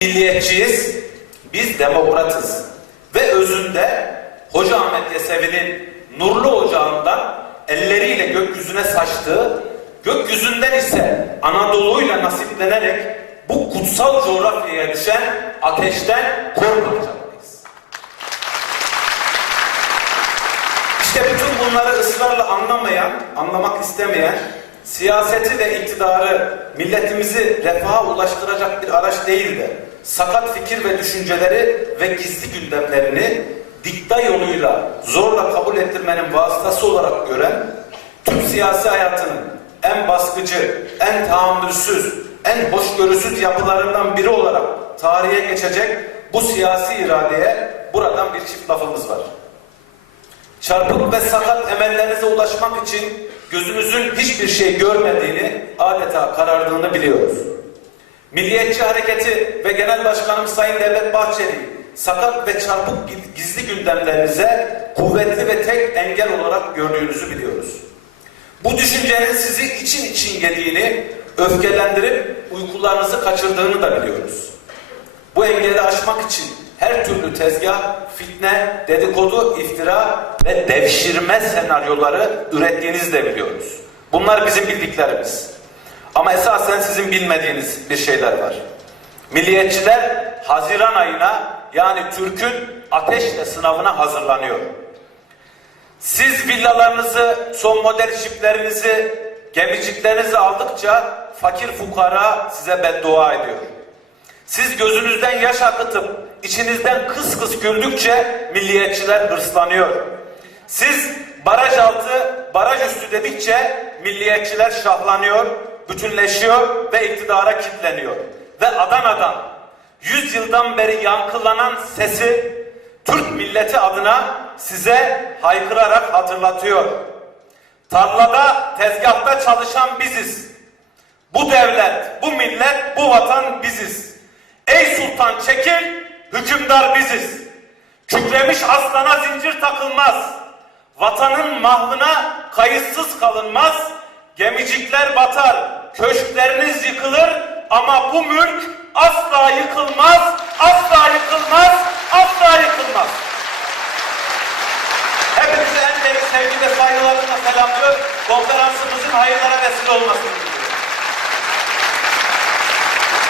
milliyetçiyiz, biz demokratız. Ve özünde Hoca Ahmet Yesevi'nin nurlu ocağından elleriyle gökyüzüne saçtığı, gökyüzünden ise Anadolu'yla nasiplenerek bu kutsal coğrafyaya düşen ateşten kor parçalarıyız. İşte bütün bunları ısrarla anlamayan, anlamak istemeyen, siyaseti ve iktidarı milletimizi refaha ulaştıracak bir araç değil de sakat fikir ve düşünceleri ve gizli gündemlerini dikta yoluyla zorla kabul ettirmenin vasıtası olarak gören tüm siyasi hayatının en baskıcı, en tahammülsüz, en hoşgörüsüz yapılarından biri olarak tarihe geçecek bu siyasi iradeye buradan bir çift lafımız var. Çarpık ve sakat emellerinize ulaşmak için gözünüzün hiçbir şey görmediğini, adeta karardığını biliyoruz. Milliyetçi Hareketi ve Genel Başkanım Sayın Devlet Bahçeli, sakat ve çarpık gizli gündemlerinize kuvvetli ve tek engel olarak gördüğünüzü biliyoruz. Bu düşüncenin sizi için için yediğini, öfkelendirip uykularınızı kaçırdığını da biliyoruz. Bu engeli aşmak için her türlü tezgah, fitne, dedikodu, iftira ve devşirme senaryoları ürettiğinizi de biliyoruz. Bunlar bizim bildiklerimiz. Ama esasen sizin bilmediğiniz bir şeyler var. Milliyetçiler Haziran ayına yani Türk'ün ateşle sınavına hazırlanıyor. Siz villalarınızı, son model jiplerinizi, gemiciklerinizi aldıkça fakir fukara size beddua ediyor. Siz gözünüzden yaş akıtıp içinizden kıs kıs güldükçe milliyetçiler hırslanıyor. Siz baraj altı, baraj üstü dedikçe milliyetçiler şahlanıyor, bütünleşiyor ve iktidara kitleniyor. Ve Adana'dan 100 yıldan beri yankılanan sesi Türk milleti adına size haykırarak hatırlatıyor. Tarlada, tezgahta çalışan biziz. Bu devlet, bu millet, bu vatan biziz. Ey sultan çekil, hükümdar biziz. Kükremiş aslana zincir takılmaz. Vatanın mahlına kayıtsız kalınmaz. Gemicikler batar, köşkleriniz yıkılır ama bu mülk asla yıkılmaz, asla yıkılmaz, asla yıkılmaz. Hepinize en derin sevgi ve saygılarımla selamlıyor. Konferansımızın hayırlara vesile olmasını diliyorum.